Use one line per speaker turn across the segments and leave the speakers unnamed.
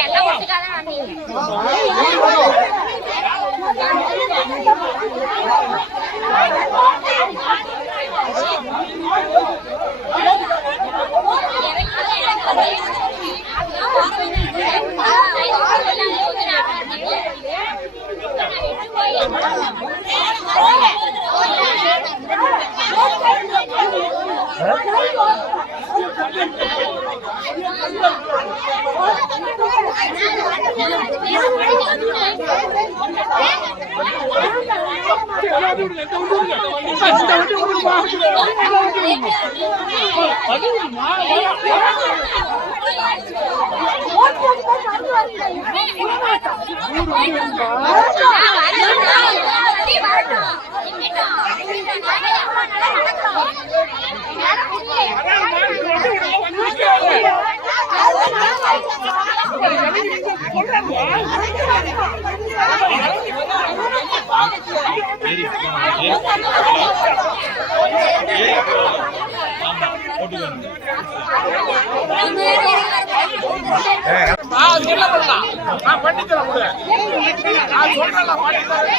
எல்லாம் ஒட்டுக்காதான் வந்தீங்க
நான் சொல்ல பண்ணலாம் நான் பண்ணித்தரேன் நான் சொல்றேன். பண்ணித்தரேன்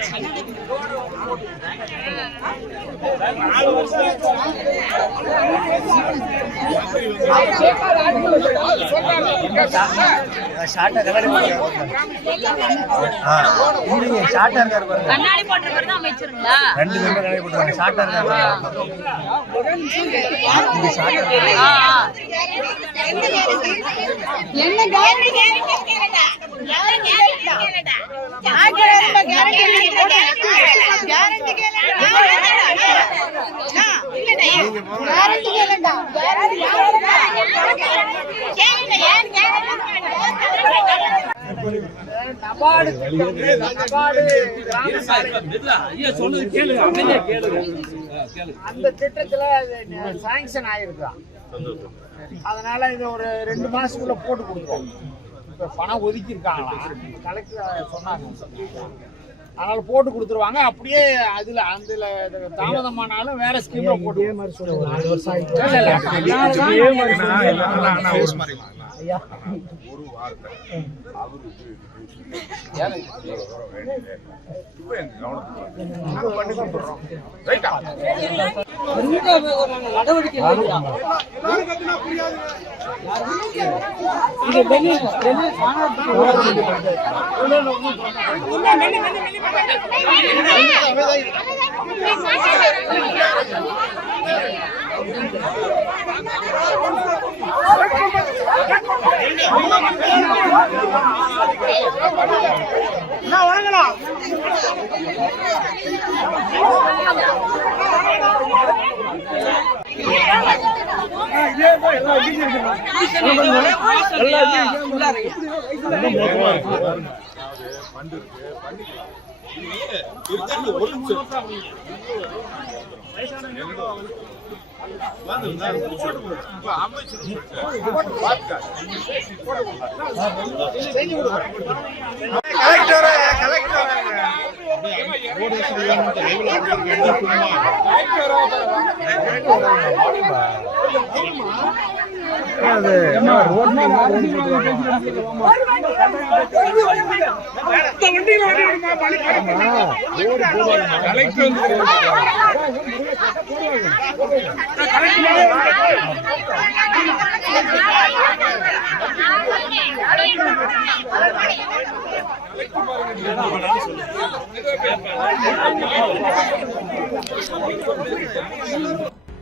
அது
ஷார்ட்டா கலரி ஆ ஷார்ட்டா இருக்காரு பாருங்க
கண்ணாடி அமைச்சிருங்களா?
ரெண்டு போட்டுருக்காங்க ஷார்ட்டா இருக்காரு இங்க ஷார்ட்டா
என்ன கேரண்டி கேரண்டா கேரண்டி கேரண்டா கேரண்டி கேரண்டி
அந்த திட்டத்துல சாங்ஷன் ஆயிருக்குதான் அதனால இது ஒரு ரெண்டு மாசத்துக்குள்ள போட்டு கொடுத்தோம் இப்ப பணம் ஒதுக்கி இருக்காங்களாம் கலெக்டர் சொன்னாங்க. அதனால போட்டு கொடுத்துருவாங்க. அப்படியே அதுல அதுல தாமதமானாலும் வேற ஸ்கீம்ல போட்டு
ஒரு வார்த்தை. அவருக்கு இப்ப எங்க கவனத்துக்கு நாங்க பண்ணி கொடுத்துறோம் ரைட்டா
நான் வாங்கலாம்
ஃபண்ட் இருக்கு பண்ணிக்கலாம் ஒரு நிமிஷம்
கலெக்டர். Collector
collector